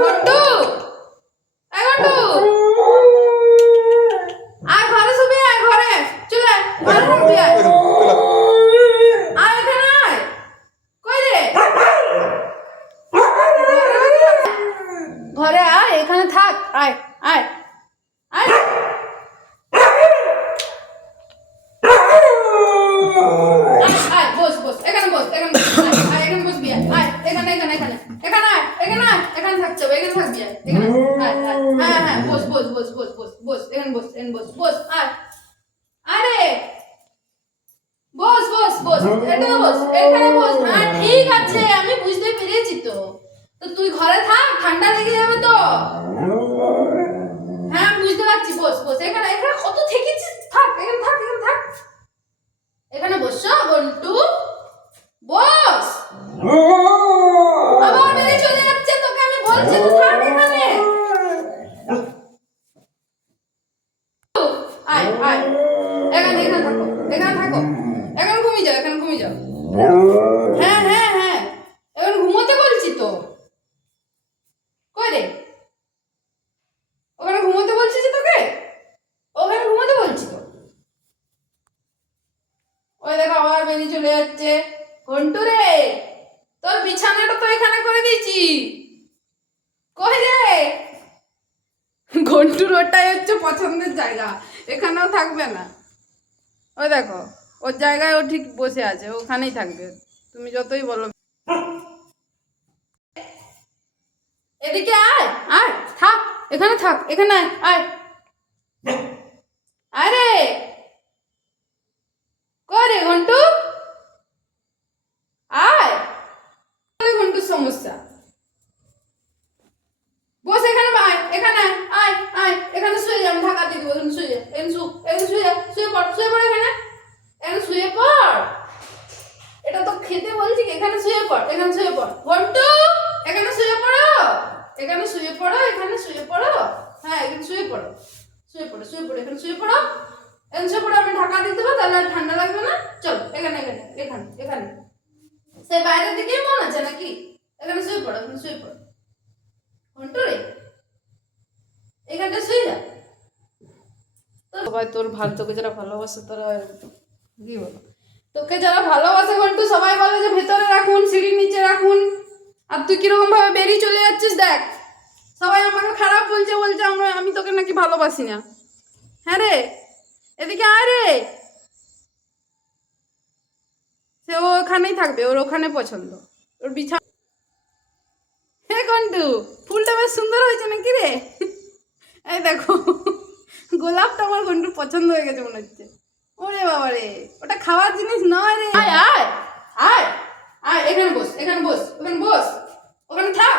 ঘন্টু, এই ঘন্টু, আয় ঘরে শুবি, আয় ঘরে চলে আয়, ঘরে শুবি আয়, আয় এখানে আয়, কই রে, ঘরে আয়, এখানে থাক, আয় আয় আয়, আয় বস বস, এখানে বস, এখানে বস, আয় এখানে বসবি, আয় এখানে এখানে এখানে এখানে আয়, এখানে আয়, এখানে থাকছে, এখানে থাকবি, আয় এখানে, আয় আয়, হ্যাঁ হ্যাঁ বস বস বস বস বস বস, এখানে বস, এখানে বস বস, আয় আরে বস বস বস, এটা বস, এখানে বস, হ্যাঁ ঠিক আছে আমি বুঝতে পেরেছি তো, তো তুই ঘরে থাক, ঠান্ডা লেগে যাবে তো, হ্যাঁ বুঝতে পারছি, বস বস, এখানে এখানে কত থেকেছিস, থাক এখানে থাক, এখানে থাক, এখানে বসো ঘন্টু, বস, আবার বেরিয়ে চলে যাচ্ছে, তোকে আমি বলছি তো থাক এখানে, আয় আয়, এখানে এখানে থাকো, এখানে থাকো, এখানে ঘুমিয়ে যাও, এখানে ঘুমিয়ে যাও, হ্যাঁ হ্যাঁ হ্যাঁ, এখন ঘুমোতে বলছি তো, কই রে, ওখানে ঘুমোতে বলছি যে তোকে, ওখানে ঘুমোতে বলছি তো, ওই দেখো আবার বেরিয়ে চলে যাচ্ছে, ঘন্টু রে তোর বিছানাটা তো এখানে করে দিয়েছি, কই রে, ঘন্টুর ওটাই হচ্ছে পছন্দের জায়গা, এখানেও থাকবে না, ওই দেখো ওর জায়গায় ও ঠিক বসে আছে, ওখানেই থাকবে, তুমি যতই বলো, এদিকে আয় আয়, থাক এখানে থাক, এখানে আয় আয়, আরে করে ঘন্টু, আয়, ঘন্টুর সমস্যা, বস এখানে, আয় এখানে আয় আয় আয়, এখানে শুয়ে যা, আমি ঢাকা দিয়ে দেবো, এখানে শুয়ে যা, এখানে এখানে শুয়ে যা, শুয়ে পড় এখানে, এখানে শুয়ে পড়, এটা তো খেতে বলছি, এখানে শুয়ে পড়, এখানে শুয়ে পড় ঘন্টু, এখানে শুয়ে পড়ো, এখানে শুয়ে পড়ো, এখানে শুয়ে পড়ো, হ্যাঁ এখানে শুয়ে পড়ো, শুয়ে পড়ো শুয়ে পড়ো, এখানে শুয়ে পড়ো, এখানে শুয়ে পড়ো, আমি ঢাকা দিয়ে দেবো, তাহলে আর ঠান্ডা লাগবে না, চলো এখানে এখানে এখানে এখানে, সে বাইরের দিকেই মন আছে নাকি, এখানে শুয়ে পড়ো, এখানে শুয়ে পড়ো ঘন্টু রে, এখানটা শুয়ে যা, সবাই তোর ভালো, তোকে যারা ভালোবাসে তোরা কি বলো, তোকে যারা ভালোবাসে ঘন্টু সবাই বলে যে ভেতরে রাখুন, সিঁড়ির নিচে রাখুন, আর তুই কিরকম ভাবে বেরিয়ে চলে যাচ্ছিস দেখ, সবাই আমাকে খারাপ বলছে, বলছে আমি তোকে নাকি ভালোবাসি না, হ্যাঁ রে এদিকে আয় রে, সে ও ওখানেই থাকবে, ওর ওখানে পছন্দ, ওর বিছানা, হে ঘন্টু ফুলটা বেশ সুন্দর হয়েছে নাকি রে, এই দেখো গোলাপটা আমার ঘন্টুর পছন্দ হয়ে গেছে মনে হচ্ছে, ওরে বাবা রে ওটা খাওয়ার জিনিস নয় রে, আয় আয় আয় আয়, এখানে বস, এখানে বস, ওখানে বস, ওখানে থাক,